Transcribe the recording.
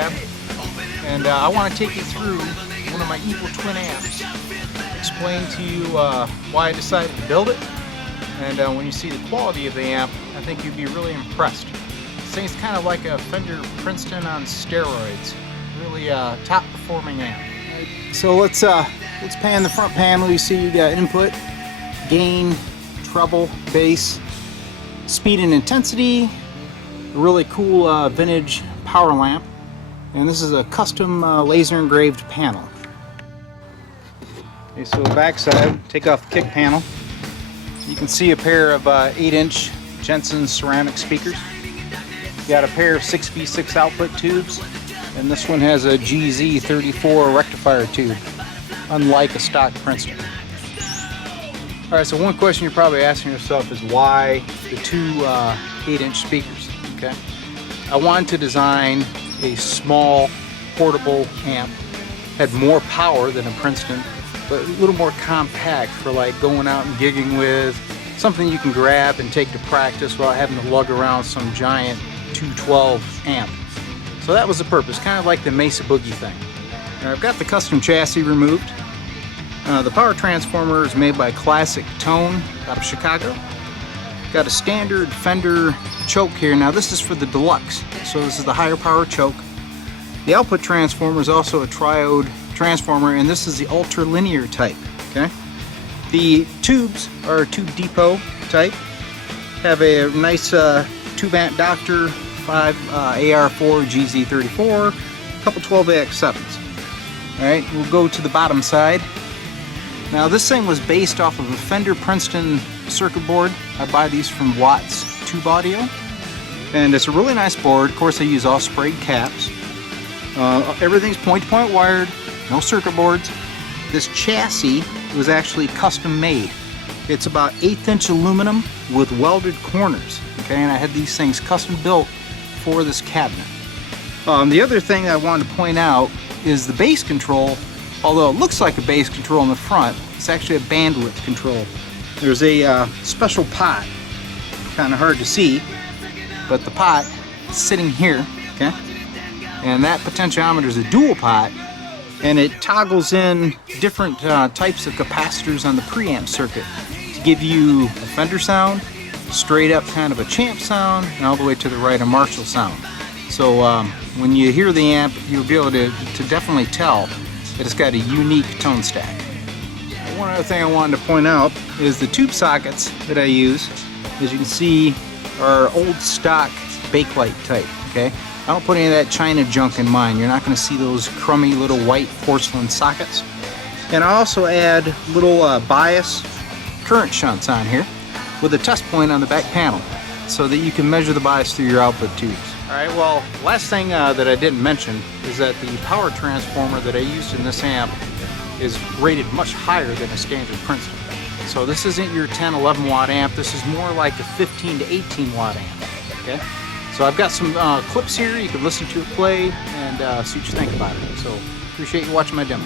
lab, and I want to take you through one of my evil twin amps, explain to you why I decided to build it, and when you see the quality of the amp, I think you'd be really impressed. This thing's kind of like a Fender Princeton on steroids, really top performing amp. So let's pan the front panel. You see you got input, gain, treble, bass, speed and intensity, a really cool vintage power lamp, and this is a custom laser engraved panel. Okay, so the back side, take off the kick panel. You can see a pair of 8-inch Jensen ceramic speakers. You got a pair of 6v6 output tubes, and this one has a GZ34 rectifier tube, unlike a stock Princeton. Alright, so one question you're probably asking yourself is why the two 8-inch speakers, okay? I wanted to design a small, portable amp, had more power than a Princeton, but a little more compact for like going out and gigging with, something you can grab and take to practice without having to lug around some giant 212 amp. So that was the purpose, kind of like the Mesa Boogie thing. Now, I've got the custom chassis removed. The power transformer is made by Classic Tone out of Chicago. Got a standard Fender choke here. Now this is for the deluxe, so this is the higher power choke. The output transformer is also a triode transformer, and this is the ultra linear type. Okay, the tubes are tube depot type, have a nice tube amp Doctor 5 AR4 GZ34, a couple 12AX7s. All right, we'll go to the bottom side. Now this thing was based off of a Fender Princeton circuit board. I buy these from Watts Tube Audio, and it's a really nice board. Of course, I use all sprayed caps. Everything's point-to-point wired, no circuit boards. This chassis was actually custom made. It's about 1/8-inch aluminum with welded corners. Okay, and I had these things custom built for this cabinet. The other thing I wanted to point out is the bass control. Although it looks like a bass control in the front, it's actually a bandwidth control. There's a special pot, kind of hard to see, but the pot is sitting here, okay? And that potentiometer is a dual pot, and it toggles in different types of capacitors on the preamp circuit to give you a Fender sound, straight up kind of a Champ sound, and all the way to the right a Marshall sound. So when you hear the amp, you'll be able to definitely tell that it's got a unique tone stack. One other thing I wanted to point out is the tube sockets that I use, as you can see, are old stock Bakelite type, okay? I don't put any of that China junk in mine. You're not going to see those crummy little white porcelain sockets. And I also add little bias current shunts on here with a test point on the back panel so that you can measure the bias through your output tubes. Alright, well, last thing that I didn't mention is that the power transformer that I used in this amp is rated much higher than a standard Princeton. So this isn't your 10, 11 watt amp, this is more like a 15 to 18 watt amp, okay? So I've got some clips here, you can listen to it play and see what you think about it. So appreciate you watching my demo.